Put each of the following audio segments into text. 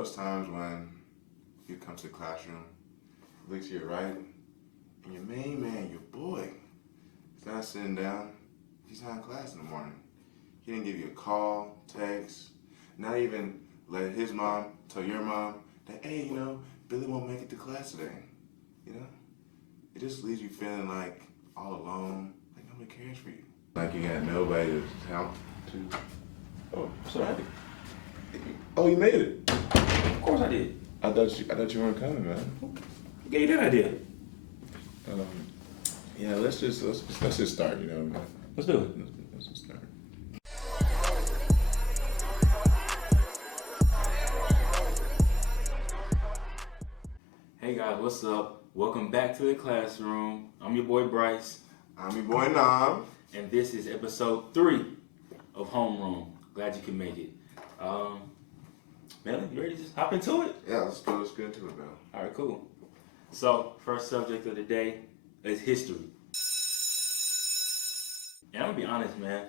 those times when you come to the classroom, you look to your right, and your main man, your boy, is not sitting down. He's not in class in the morning. He didn't give you a call, text, not even let his mom tell your mom that, hey, Billy won't make it to class today. It just leaves you feeling like all alone, like nobody cares for you. Like you got nobody to talk to. Oh, sorry. Oh, you made it. Of course I did. I thought you weren't coming, man. Who gave you that idea? Yeah, let's just start. Let's do it. Let's just start. Hey guys, what's up? Welcome back to the classroom. I'm your boy Bryce. I'm your boy Nam. And this is episode 3 of Homeroom. Glad you can make it. Melly, you ready to just hop into it? Yeah, let's get into it, man. All right, cool. So, first subject of the day is history. And I'm gonna be honest, man.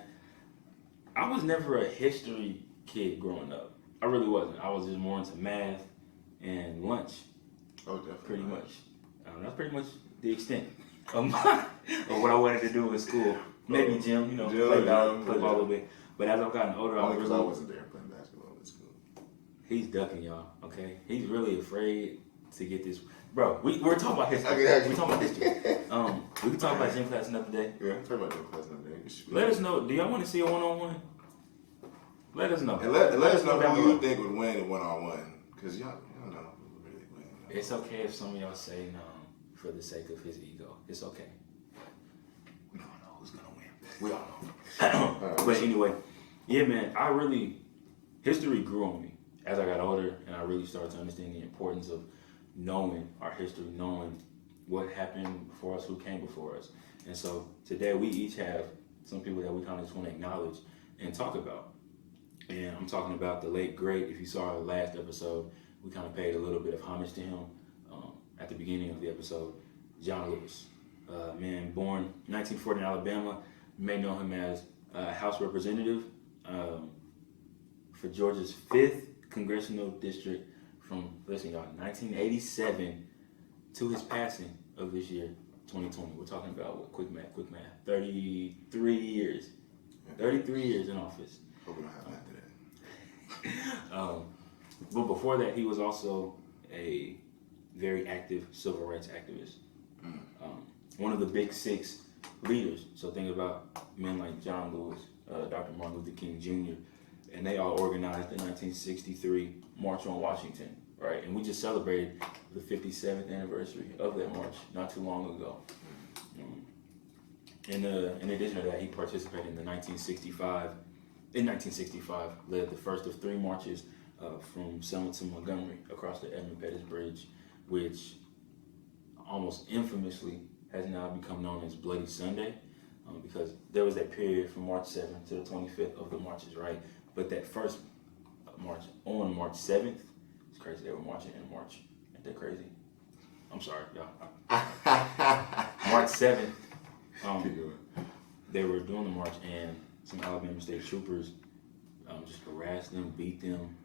I was never a history kid growing up. I really wasn't. I was just more into math and lunch. Oh, definitely. Pretty much. That's pretty much the extent of what I wanted to do in school. Maybe gym, play ball a little bit. But as I've gotten older, I wasn't there playing basketball in school. He's ducking y'all, okay? He's really afraid to get this. Bro, we're talking about history. Okay. We're talking about history. We can talk about gym class another day. Yeah, talk about gym class another day. Let us know. Do y'all want to see a one-on-one? Let us know. And let us know who you think would win a one-on-one. Because y'all know who would really win. It's okay if some of y'all say no for the sake of his ego. It's okay. We don't know who's going to win. We all know. But anyway, yeah, man, history grew on me as I got older, and I really started to understand the importance of knowing our history, knowing what happened before us, who came before us. And so today we each have some people that we kind of just want to acknowledge and talk about. And I'm talking about the late great. If you saw our last episode, we kind of paid a little bit of homage to him at the beginning of the episode. John Lewis, man, born 1940 in Alabama. You may know him as House Representative for Georgia's 5th Congressional District from, listen y'all, 1987 to his passing of this year, 2020. We're talking about, quick math, 33 years. 33 years in office. Hope we don't have that today. But before that, he was also a very active civil rights activist. One of the big 6 leaders. So think about men like John Lewis, Dr. Martin Luther King Jr., and they all organized the 1963 March on Washington, right? And we just celebrated the 57th anniversary of that march not too long ago. In addition to that, he participated in 1965, led the first of 3 marches from Selma to Montgomery across the Edmund Pettus Bridge, which almost infamously has now become known as Bloody Sunday, because there was that period from March 7th to the 25th of the marches, right? But that first march on March 7th, it's crazy. They were marching in March. Ain't that crazy? I'm sorry, y'all. March 7th, they were doing the march, and some Alabama State troopers just harassed them, beat them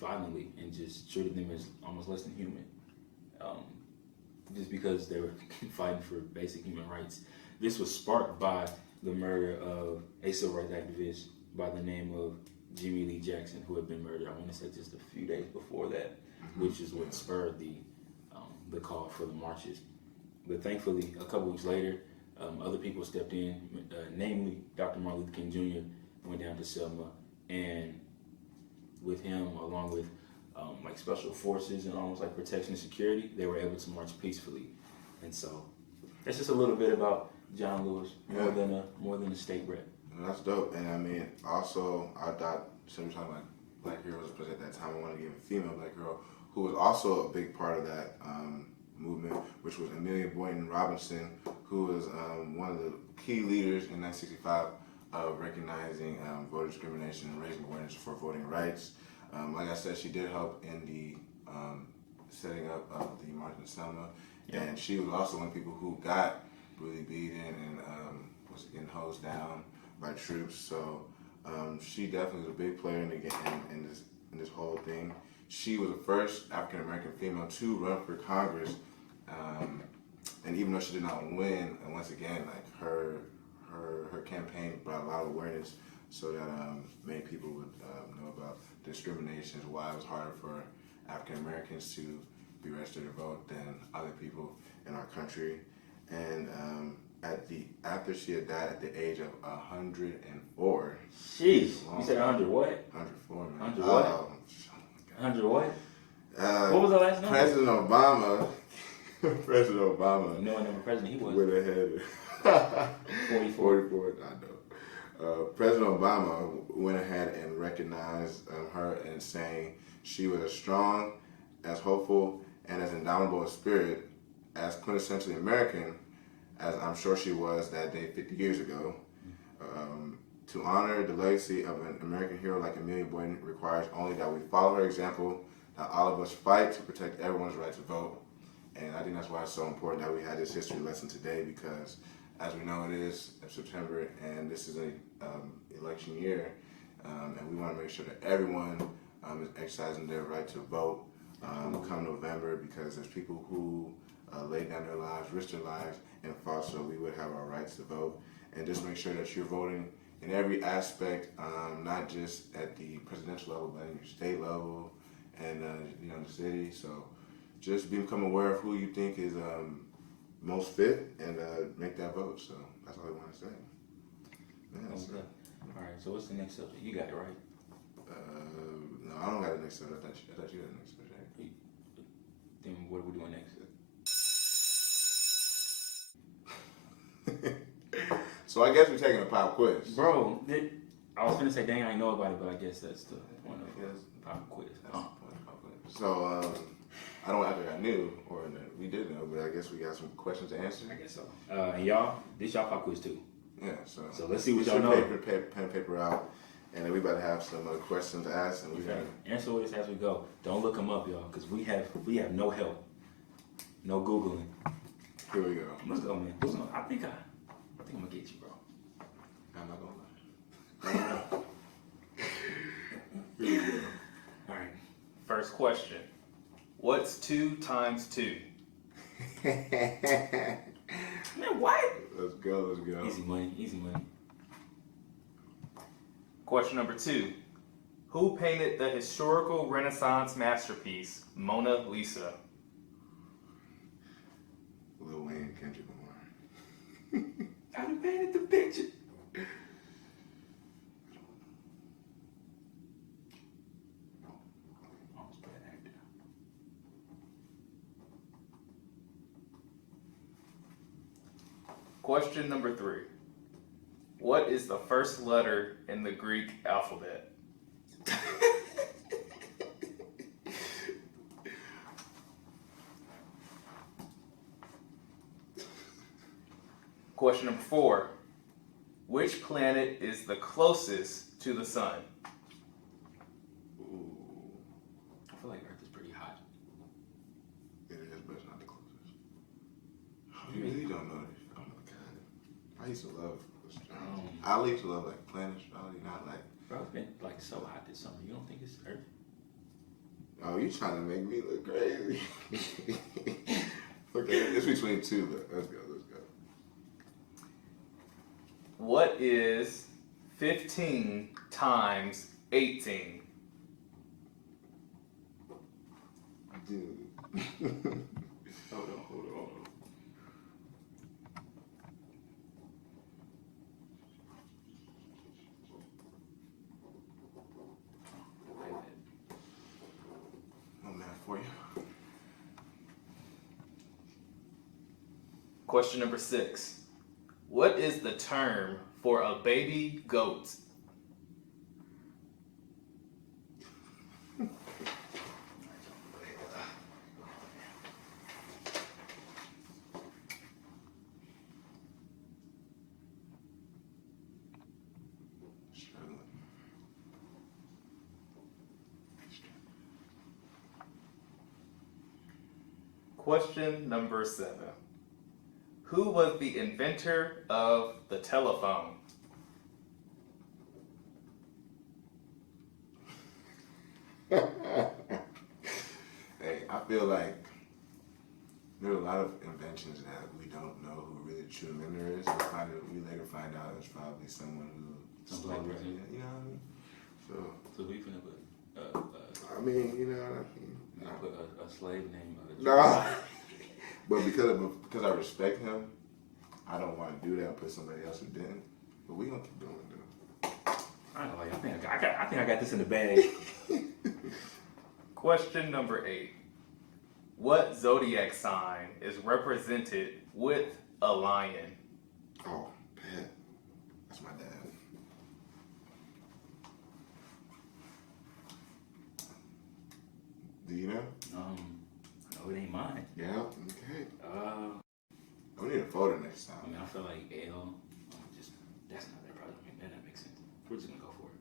violently, and just treated them as almost less than human. Just because they were fighting for basic human rights. This was sparked by the murder of a civil rights activist by the name of Jimmy Lee Jackson, who had been murdered, I want to say just a few days before that, which is what spurred the call for the marches. But thankfully, a couple weeks later, other people stepped in, namely Dr. Martin Luther King Jr. went down to Selma, and with him, along with like special forces and almost like protection and security, they were able to march peacefully. And so that's just a little bit about John Lewis, more than a state rep. That's dope. And I mean, also, I thought sometimes like Black heroes, because at that time I wanted to give a female Black hero who was also a big part of that movement, which was Amelia Boynton Robinson, who was one of the key leaders in 1965 of recognizing voter discrimination and raising awareness for voting rights. Like I said, she did help in the setting up of the March in Selma, and she was also one of the people who got really beaten and was getting hosed down by troops. So she definitely was a big player in this whole thing. she was the first African American female to run for Congress. And even though she did not win, and once again, like her campaign brought a lot of awareness, so that many people would know about discrimination, why it was harder for African Americans to be registered to vote than other people in our country. And after she had died at the age of 104. Jeez, you said 100 what? 104, man. 100 what? 100 what? What was the last number? President Obama. President Obama. You know what number president he was? Went ahead. 44. I know. President Obama went ahead and recognized her and saying she was as strong, as hopeful, and as indomitable a spirit, as quintessentially American as I'm sure she was that day 50 years ago. To honor the legacy of an American hero like Amelia Boyd requires only that we follow her example, that all of us fight to protect everyone's right to vote. And I think that's why it's so important that we had this history lesson today, because as we know, it is September and this is an election year, and we want to make sure that everyone is exercising their right to vote come November, because there's people who laid down their lives, risked their lives, and fought so we would have our rights to vote. And just make sure that you're voting in every aspect, not just at the presidential level, but in your state level and the city. So just become aware of who you think is most fit and make that vote. So that's all I want to say. Yeah, so. All right. So what's the next subject? You got it right. No, I don't got the next subject. I thought you had the next subject. Then what are we doing next? So I guess we're taking a pop quiz. Bro, I was gonna say, dang, I know about it, but I guess that's the point of pop quiz. That's the point of pop quiz. So I don't think I knew, or that we did know, but I guess we got some questions to answer. I guess so. And y'all, this y'all pop quiz too. Yeah. So let's see what y'all know. Pen and paper out, and then we about to have some questions asked, and we gotta answer this as we go. Don't look them up, y'all, because we have no help, no googling. Here we go. Let's go, man. I think I'm gonna get you, bro. I'm not gonna lie. Here we go. All right. First question. What's 2 times 2? Man, what? Let's go. Easy money. Question number 2. Who painted the historical Renaissance masterpiece, Mona Lisa? Lil Wayne and Kendrick Lamar. I done painted the picture. Question number 3. What is the first letter in the Greek alphabet? Question number 4. Which planet is the closest to the sun? Ooh. I feel like Earth is pretty hot. It is, but it's not the closest. You really don't know this. Oh my god. I used to love astronomy. I used to love like planet astrology, not like. Bro, it's been like so hot this summer. You don't think it's Earth? Oh, you trying to make me look crazy. Okay, it's between 2, but let's go. What is 15 times 18? Dude. Hold on. Oh man, for you. Question number 6. What is the term for a baby goat? Question number 7. Who was the inventor of the telephone? feel like there's a lot of inventions that we don't know who really the true inventor is. We later find out it's probably someone who Some black person. you know what I mean? So we finna put, I mean, you know what I mean? put a slave name. No. But because I respect him, I don't want to do that and put somebody else who didn't. But we gonna keep doing it though. I don't know. I think I got this in the bag. Question number 8. What zodiac sign is represented with a lion? Oh, man. That's my dad. Do you know? No, it ain't mine. Yeah. Okay. I We need a photo next time. mean, I feel like L. That's not that probably that makes sense. We're just gonna go for it.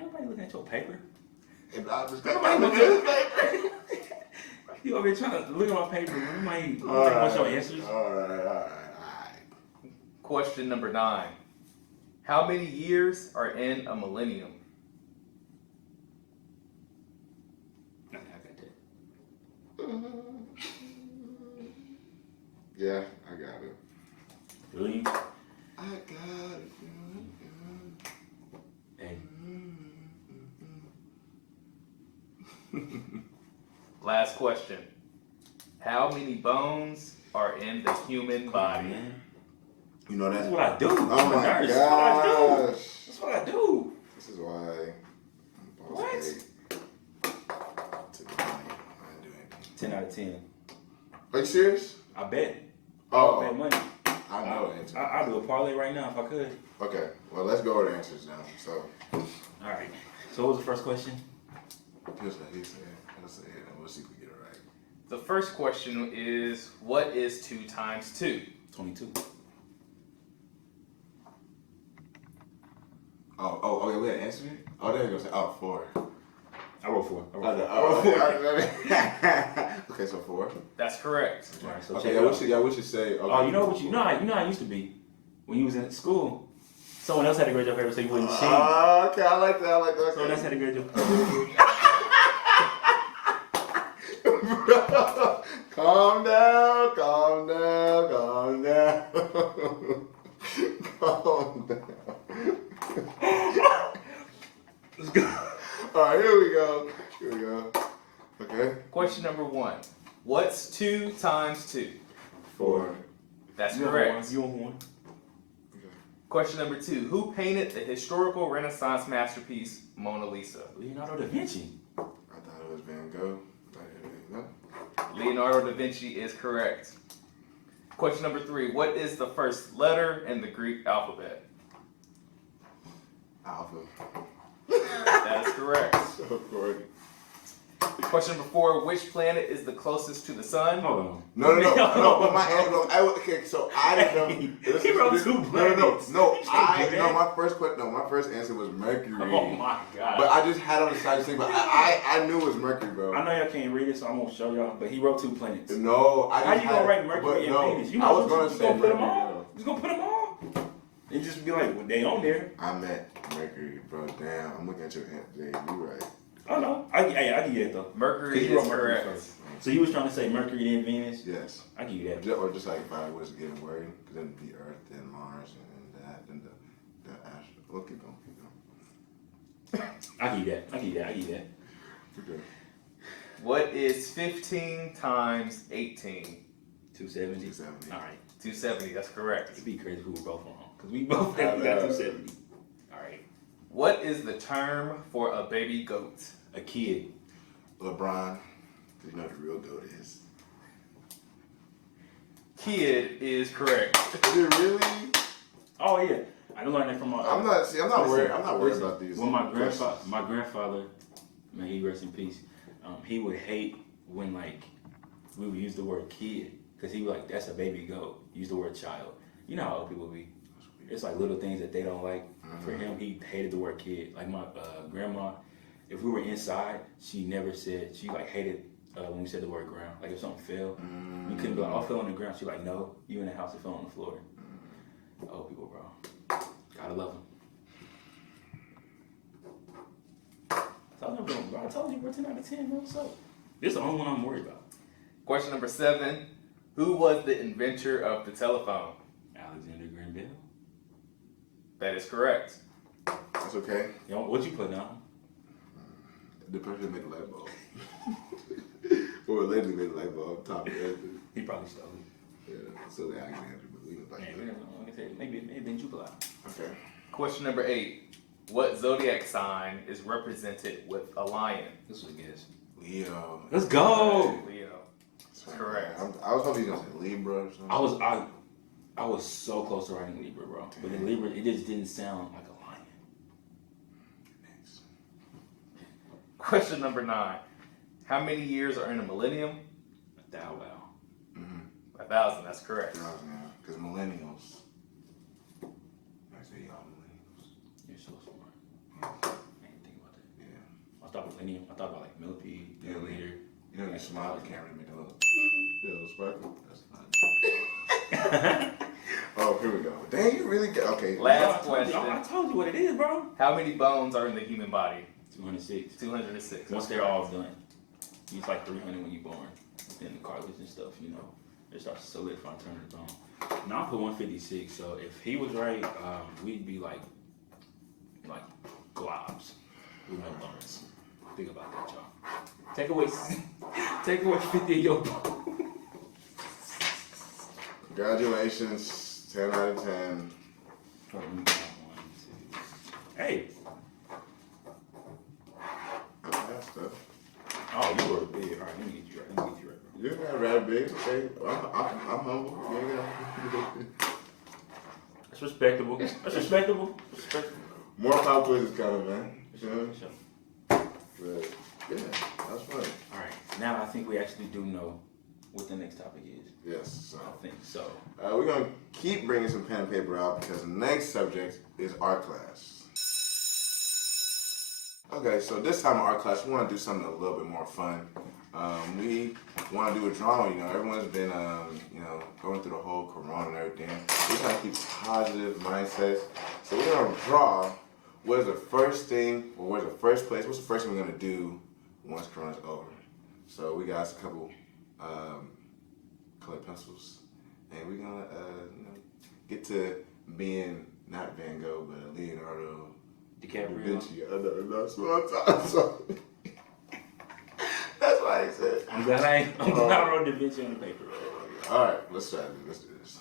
Everybody looking at your paper. And I just Everybody looking at your paper. You over here trying to look at my paper. You might take what's your answers. All right. Question number 9. How many years are in a millennium? I think I got that. Yeah, I got it. Really? I got it. Hey. Last question. How many bones are in the human body? Man. You know That's that? what I do. Oh I'm a my nurse. gosh. That's what I do. This is why I'm boss What? paid to the money. I didn't do anything. 10 out of 10. Are you serious? I bet. Oh. I bet money. I know the answer. I'll do a parlay right now if I could. Okay, well, let's go over the answers now. So, All right. So what was the first question? here's what he said. Let's say it, and we'll see if we get it right. The first question is, what is 2 times 2? 22. Oh, yeah, we had to answer it? Oh, there you go. Say, 4. I wrote 4. Okay, so 4. That's correct. All right, so Okay, check yeah, it out. we should say. Okay. Oh, you know how I used to be when you was in school. Someone else had to grade your paper so you wouldn't cheat. Okay, I like that. Okay. Someone else had to grade your paper. Calm down. Calm down. Let's go. All right, here we go. Okay. Question number 1. What's 2 times 2? 4. That's You correct. You on one. Question number 2. Who painted the historical Renaissance masterpiece Mona Lisa? Leonardo da Vinci. I thought it was Van Gogh. No. Leonardo da Vinci is correct. Question number 3. What is the first letter in the Greek alphabet? Alpha. That is correct. So corny. Question number 4. Which planet is the closest to the sun? Hold on. No. But my answer. Okay, so I didn't know. He wrote 2 planets. No. My first answer was Mercury. Oh my god. But I just had on the side thing. But I knew it was Mercury, bro. I know y'all can't read it, so I'm gonna show y'all. But he wrote 2 planets. No, How you gonna write Mercury and Venus? You I was gonna say put them Mercury. all. You gonna put them all? And just be like, well, they on there. I meant Mercury, bro. Damn, I'm looking at your answer. You right. Oh no, I give you that though. Mercury 'Cause you is wrote Mercury correct. first. So you was trying to say Mercury then Venus? Yes. I give you that. Or just like if I was getting worried, because then the Earth, then Mars, and then that, then the astro. Well, keep going. I give you that. Okay. What is 15 times 18? 270. 270. All right. 270. That's correct. It'd be crazy if we were both wrong. Because we both got 270. All right. What is the term for a baby goat? A kid. LeBron, you know the real goat is. Kid is correct. Is it really? Oh yeah. I learned that from my. I'm not worried. I'm not worried listen, about these. When my grandfather, may he rest in peace. He would hate when like we would use the word kid because he was like, "That's a baby goat." Use the word child. You know how old people be. It's like little things that they don't like. Mm-hmm. For him, he hated the word kid. Like my grandma, if we were inside, she never said, she like hated when we said the word ground. Like if something fell, you couldn't be like, "Oh, it fell on the ground." She like, "No, you in the house, it fell on the floor." Old people, bro. Gotta love them. I told you we're 10 out of 10, bro. So this is the only one I'm worried about. Question number 7. Who was the inventor of the telephone? Alexander Graham Bell. That is correct. That's okay. Yo, what you put down? The person that made the light bulb. Or allegedly made the light bulb. Top of everything. He probably stole it. Yeah, so the Alexander, but we was like Maybe, like I said, maybe it been Jubilee. okay. Question number 8. What zodiac sign is represented with a lion? This was a guess. Leo. Let's go. Leo. Sorry, Correct. I was hoping he was gonna say Libra or something. I was so close to writing Libra, bro. But in Libra, it just didn't sound like a lion. Next. Question number 9. How many years are in a millennium? Wow. 1,000. That's correct. Because millennials. I say y'all millennials. You're so smart. I didn't think about that. Yeah. I thought millennium. I thought about like millipede, Yeah, milliliter. You know, you smile the camera to make a little, sparkle. That's fine. Oh, here we go. Dang, you really got okay. Last Bro, question. I told you what it is, bro. How many bones are in the human body? 206. 206. Once they're all done, it's like 300 when you're born. Then the cartilage and stuff, you know, it starts to solidify and turn to bone. Now I put 156. So if he was right, we'd be like globs with no bones. Think about that, y'all. Take away 50 of your bones. Congratulations, 10 out of 10. Hey. I passed stuff. Oh, you were big. All right, let me get you right. You got rather big, okay? I'm humble. You ain't got That's respectable. Respectable. more pop quizzes coming, man. You know? Sure. But yeah, that's fun. All right, now I think we actually do know what the next topic is. Yes. So I think so. we're gonna keep bringing some pen and paper out because the next subject is art class. Okay, so this time in art class, we want to do something a little bit more fun. We want to do a drawing. You know, everyone's been, going through the whole corona and everything. We're trying to keep positive mindsets. So we're going to draw what is the first thing, or where's the first place, what's the first thing we're going to do once corona's over. So we got a couple colored pencils. And we're going to, get to being not Van Gogh, but Leonardo. DiCaprio. VINCI. I know, that's what I'm talking about. That's why I said. I'm glad I wrote Da Vinci on the paper. All right, let's try this. Let's do this.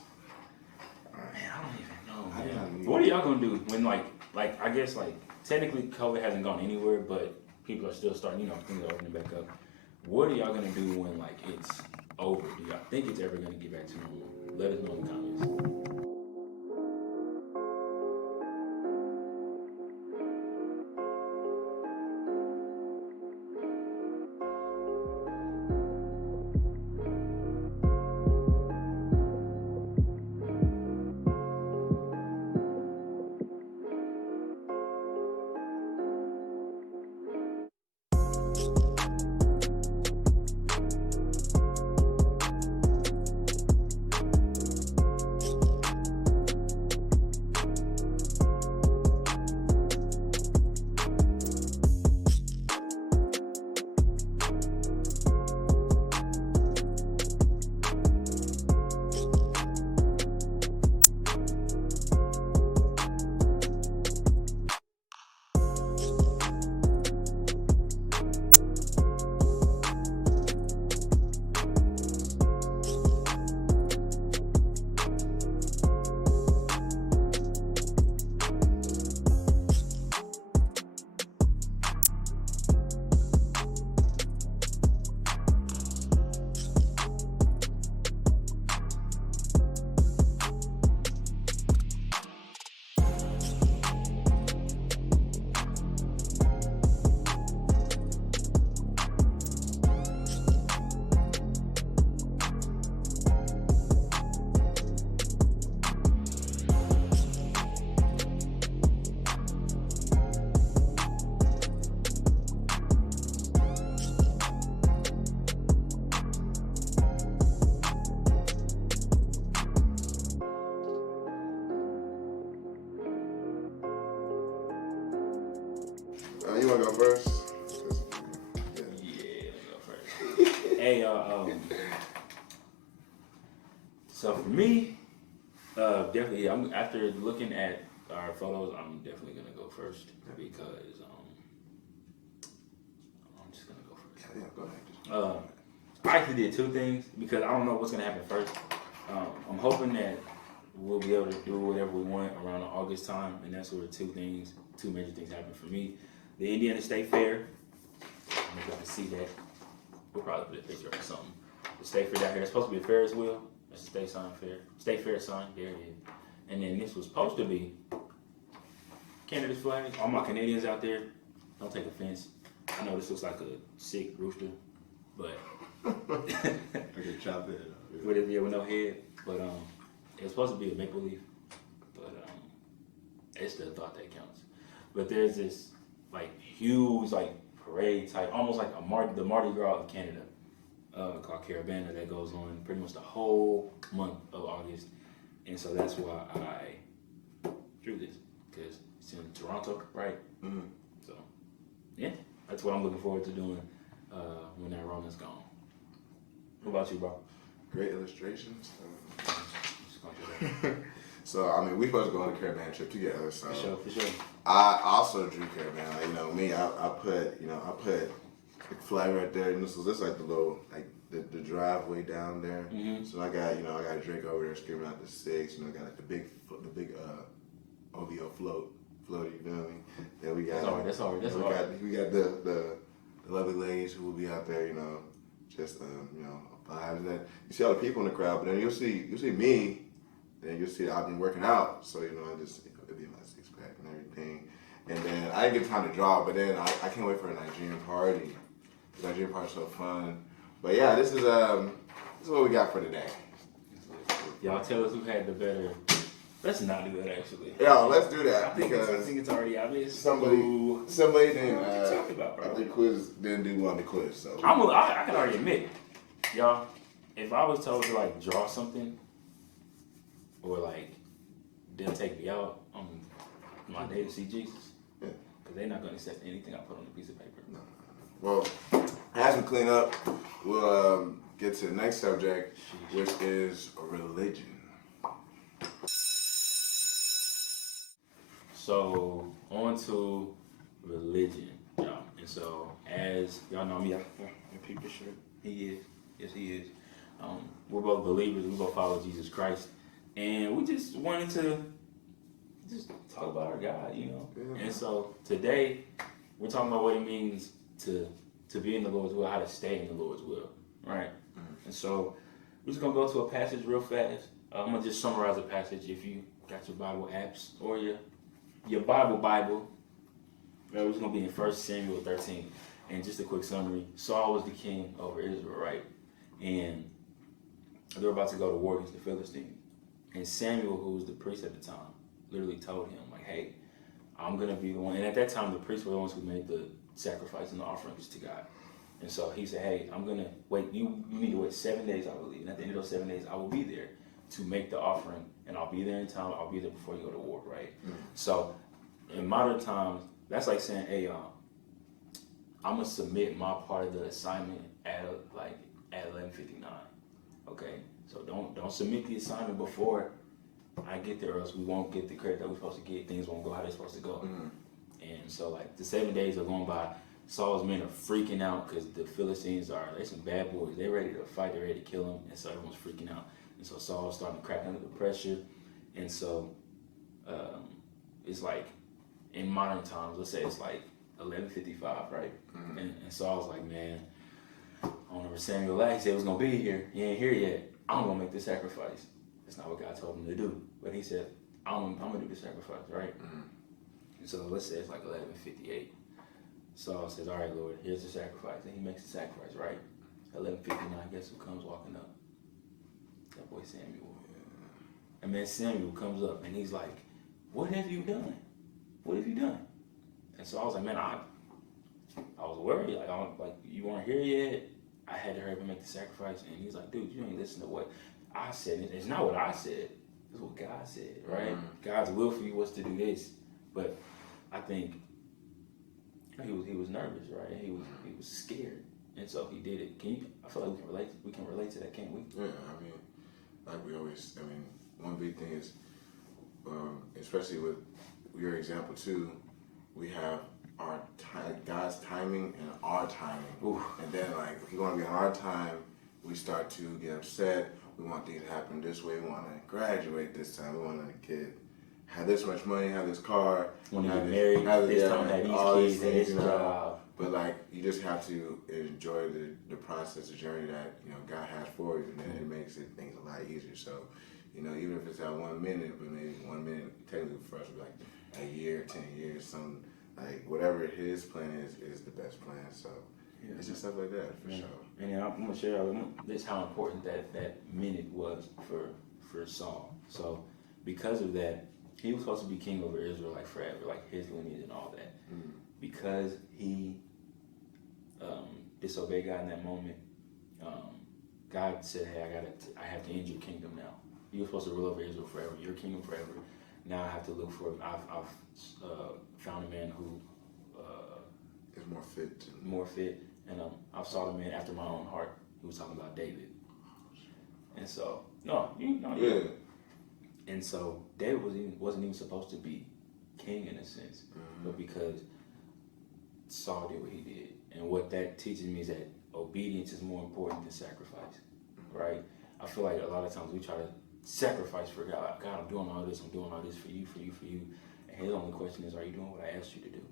Man, I don't even know, I man. don't What are y'all gonna do when I guess technically COVID hasn't gone anywhere, but people are still starting, things are opening back up. What are y'all gonna do when it's over? Do y'all think it's ever gonna get back to normal? Let us know in the comments. You want to go first? Yeah, let me go first. Hey, So for me, definitely, after looking at our photos, I'm definitely gonna go first because I'm just gonna go first. Yeah, go ahead. I actually did two things because I don't know what's gonna happen first. I'm hoping that we'll be able to do whatever we want around the August time, and that's where two major things happen for me. The Indiana State Fair. I don't know if you can see that. We'll probably put a picture or something. The State Fair down here. It's supposed to be a Ferris wheel. That's the State Fair sign. There it is. And then this was supposed to be Canada's flag. All my Canadians out there, don't take offense. I know this looks like a sick rooster, but Okay, chop it. with no head. But it was supposed to be a maple leaf, but it's the thought that counts. But there's this like huge like parade type, almost like the Mardi Gras of Canada, called Caravana, that goes on pretty much the whole month of August, and so that's why I drew this because it's in Toronto, right? Mm-hmm. So yeah, that's what I'm looking forward to doing when that Rona's gone. What about you, bro? Great illustrations. So I mean, we supposed to go on a caravan trip together. So For sure. I also drew caravan. Like, you know me, I put the flag right there. And this is like the little like the driveway down there. Mm-hmm. So I got a drink over there screaming out the six. You know, I got like the big OVO float. You feel me? Then we got That's hard. We got the lovely ladies who will be out there. You know, just vibes. And then you see all the people in the crowd, but then you'll see me. Then you'll see I've been working out, so I just it'll be my six pack and everything. And then I didn't get time to draw, but then I can't wait for a Nigerian party. The Nigerian party's so fun. But yeah, this is what we got for today. Y'all tell us who had the better. Let's not do that actually. Yeah, let's do that. I think it's already obvious. Somebody didn't. What you talking about, bro? The quiz didn't do well on the quiz, so I can already admit, y'all. If I was told to like draw something, or like didn't take me out on my day to see Jesus, because they're not gonna accept anything I put on a piece of paper. No. Well, as we clean up, we'll get to the next subject, which is religion. So on to religion, y'all. And so as y'all know me, I peep this shirt. He is. Yes, he is. We're both believers. We both follow Jesus Christ. And we just wanted to just talk about our God, you know. Yeah. And so today, we're talking about what it means to be in the Lord's will, how to stay in the Lord's will, right? Mm-hmm. And so we're just going to go to a passage real fast. I'm going to just summarize the passage. If you got your Bible apps or your Bible, we're just going to be in 1 Samuel 13. And just a quick summary, Saul was the king over Israel, right? And they were about to go to war against the Philistines. And Samuel, who was the priest at the time, literally told him, like, hey, I'm going to be the one. And at that time, the priests were the ones who made the sacrifice and the offerings to God. And so he said, hey, I'm going to wait. You need to wait 7 days, I believe. And at the end of those 7 days, I will be there to make the offering. And I'll be there in time. I'll be there before you go to war, right? Mm-hmm. So in modern times, that's like saying, hey, I'm going to submit my part of the assignment at 11:59. Okay? So don't submit the assignment before I get there, or else we won't get the credit that we're supposed to get. Things won't go how they're supposed to go. Mm-hmm. And so like the 7 days are going by. Saul's men are freaking out because the Philistines they're some bad boys. They're ready to fight. They're ready to kill him. And so everyone's freaking out. And so Saul's starting to crack under the pressure. And so it's like in modern times, let's say it's like 11:55, right? Mm-hmm. And Saul's like, man, I don't know where Samuel at. He said he was going to be here. He ain't here yet. I'm going to make this sacrifice. That's not what God told him to do. But he said, I'm going to do the sacrifice, right? Mm-hmm. And so let's say it's like 11:58. Saul says, all right, Lord, here's the sacrifice. And he makes the sacrifice, right? 11:59, guess who comes walking up? That boy Samuel. Yeah. And then Samuel comes up and he's like, what have you done? What have you done? And so I was like, man, I was worried. Like you weren't here yet. I had to hurry up and make the sacrifice. And he's like, dude, you ain't listen to what I said. It's not what I said. It's what God said, right? Mm-hmm. God's will for you was to do this. But I think he was nervous, right? He was scared. And so he did it. I feel like we can relate to that, can't we? Yeah, I mean, like we always, I mean, one big thing is, especially with your example too, we have our God's timing and our timing. Oof. And then like, if we want to be on our time, we start to get upset. We want things to happen this way. We want to graduate this time. We want to have this much money, have this car, Want to have get married this time, all have these these kids, and things, this you know. job. But like, you just have to enjoy the process, the journey that God has for you, and then it makes things a lot easier. So, even if it's that 1 minute, but maybe 1 minute technically for us would be like a year, 10 years, some like whatever His plan is the best plan. So it's just stuff like that for sure. And I'm gonna share this how important that minute was for Saul. So because of that, he was supposed to be king over Israel like forever, like his lineage and all that. Because he disobeyed God in that moment, God said, "Hey, I have to end your kingdom now. You were supposed to rule over Israel forever, your kingdom forever. Now I have to look for. I've found a man who is more fit, and I've sought a man after my own heart." He was talking about David, and so yeah. And so David wasn't even supposed to be king in a sense, but because Saul did what he did. And what that teaches me is that obedience is more important than sacrifice, right? I feel like a lot of times we try to sacrifice for God. God, I'm doing all this for you. And his only question is, are you doing what I asked you to do?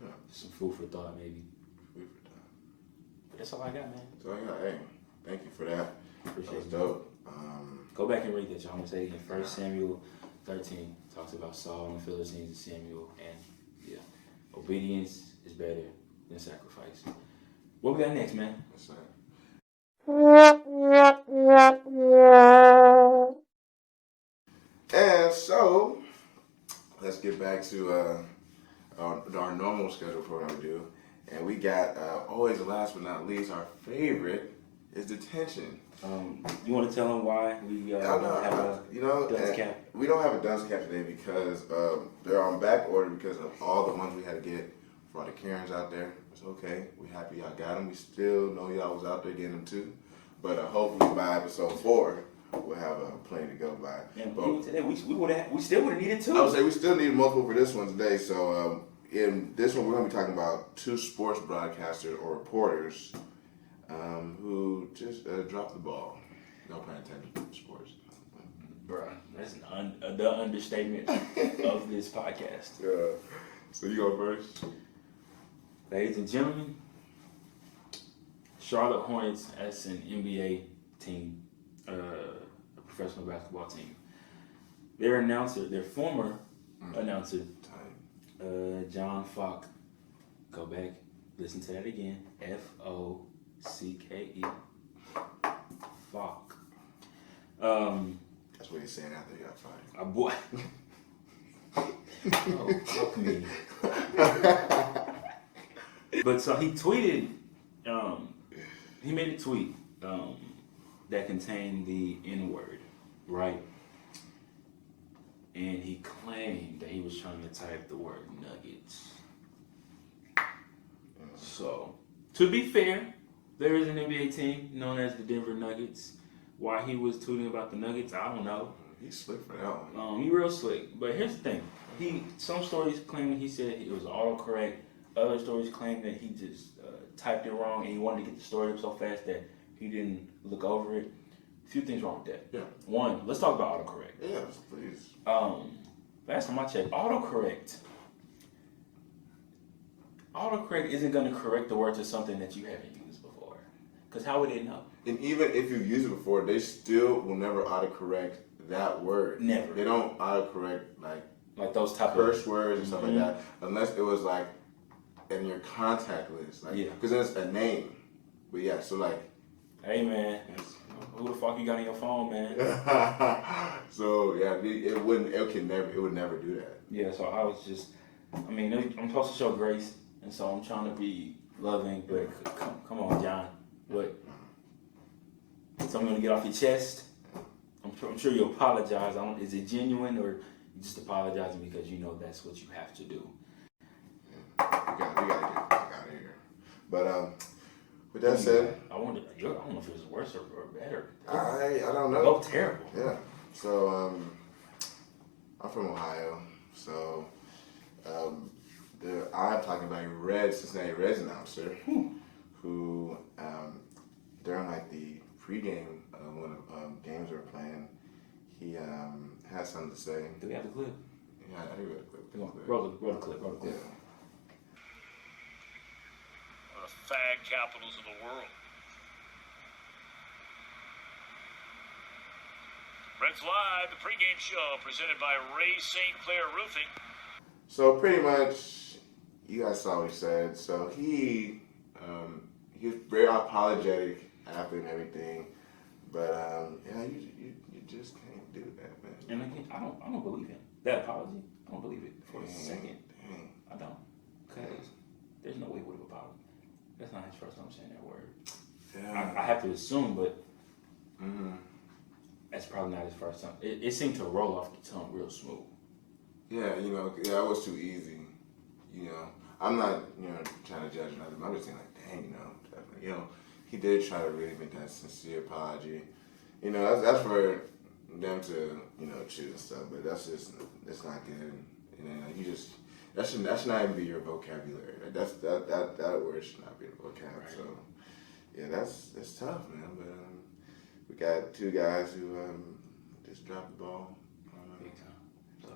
So, some food for thought, maybe. But that's all I got, man. So hey, thank you for that. Appreciate that was dope. Go back and read that, y'all. I'm going to say it again. 1 Samuel 13 talks about Saul and the Philistines and Samuel. And yeah, obedience is better than sacrifice. What we got next, man? That's right. And so, let's get back to our normal schedule program we do. And we got, always last but not least, our favorite is detention. You want to tell them why we don't have a dunce cap? We don't have a dunce cap today because they're on back order because of all the ones we had to get for all the Karens out there. It's okay. We're happy y'all got them. We still know y'all was out there getting them too. But hopefully by episode 4, we'll have plenty to go by. And today we still would have needed 2. I would say we still need multiple for this one today. So in this one, we're going to be talking about 2 sports broadcasters or reporters who just dropped the ball. No pun intended, sports. Bruh, that's the understatement of this podcast. Yeah. So you go first. Ladies and gentlemen, Charlotte Hornets as an NBA team, a professional basketball team. Their former announcer, John Falk. Go back, listen to that again. F-O-C-K-E. Falk. That's what he's saying after he got fired. A boy. Oh, fuck me. But so he tweeted, he made a tweet that contained the N-word, right? And he claimed that he was trying to type the word nuggets. So, to be fair, there is an NBA team known as the Denver Nuggets. Why he was tweeting about the Nuggets, I don't know. He's slick for that one. He real slick. But here's the thing. Some stories claim that he said it was autocorrect. Other stories claim that he just typed it wrong and he wanted to get the story up so fast that he didn't look over it. A few things wrong with that. Yeah. One, let's talk about autocorrect. Yes, please. Last time I checked, autocorrect isn't going to correct the word to something that you haven't used before. Because how would it know? And even if you've used it before, they still will never autocorrect that word. Never. They don't autocorrect like those type curse of words and stuff like that, unless it was like in your contact list, like because then it's a name. But yeah, so like, hey man, who the fuck you got on your phone, man? So yeah, it would never do that. Yeah, so I was just, I'm supposed to show grace, and so I'm trying to be loving, but come on, John, what? Something gonna get off your chest? I'm sure you apologize. Is it genuine or you just apologizing because you know that's what you have to do? We gotta get the fuck out of here. But With that said, I don't know if it was worse or better. I don't They're know. both terrible. Yeah. So I'm from Ohio. So I'm talking about a Cincinnati Reds announcer who during like the pregame when games were playing, he had something to say. Do we have the clip? Yeah, I think we have the clip. Roll the clip. Yeah. One of the fag capitals of the world. Reds Live, the pregame show presented by Ray St. Clair Roofing. So pretty much, you guys saw what he said. So he was very apologetic after and everything, but yeah, you just can't do that, man. And again, I don't believe him. That apology, I don't believe it for a second. Dang. I don't, because there's no way he would have apologized. That's not his first time saying that word. Yeah. I have to assume, but Mm-hmm. that's probably not his first time. It seemed to roll off the tongue real smooth. Yeah, it was too easy. I'm not, trying to judge nothing. I'm just saying, like, dang, he did try to really make that sincere apology. That's for them to, choose and stuff. But that's not good. That should not even be your vocabulary. Like, that word should not be the vocab. Right. So, yeah, that's tough, man. But we got two guys who just dropped the ball. Big time. So,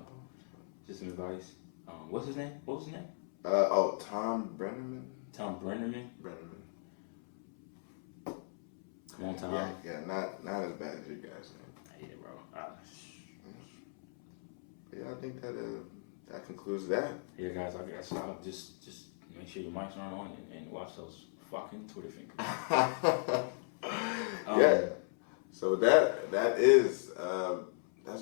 just some advice. What's his name? What was his name? Tom Brennerman. Tom Brennerman. Come on, Tom. Yeah, not as bad as you guys name. I hate it, bro. Yeah, I think that concludes that. Yeah, guys, I guess I'll just make sure your mics aren't on and watch those fucking Twitter fingers. Yeah. So that's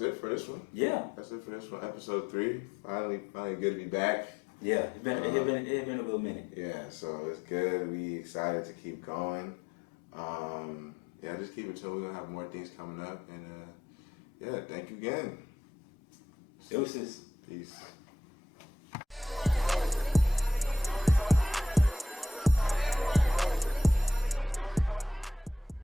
it for this one. Yeah. That's it for this one. Episode 3. Finally good to be back. Yeah, it been a little minute. Yeah, so it's good. We excited to keep going. Yeah, just keep it tuned. We're gonna have more things coming up, and yeah, thank you again. Deuces. Peace.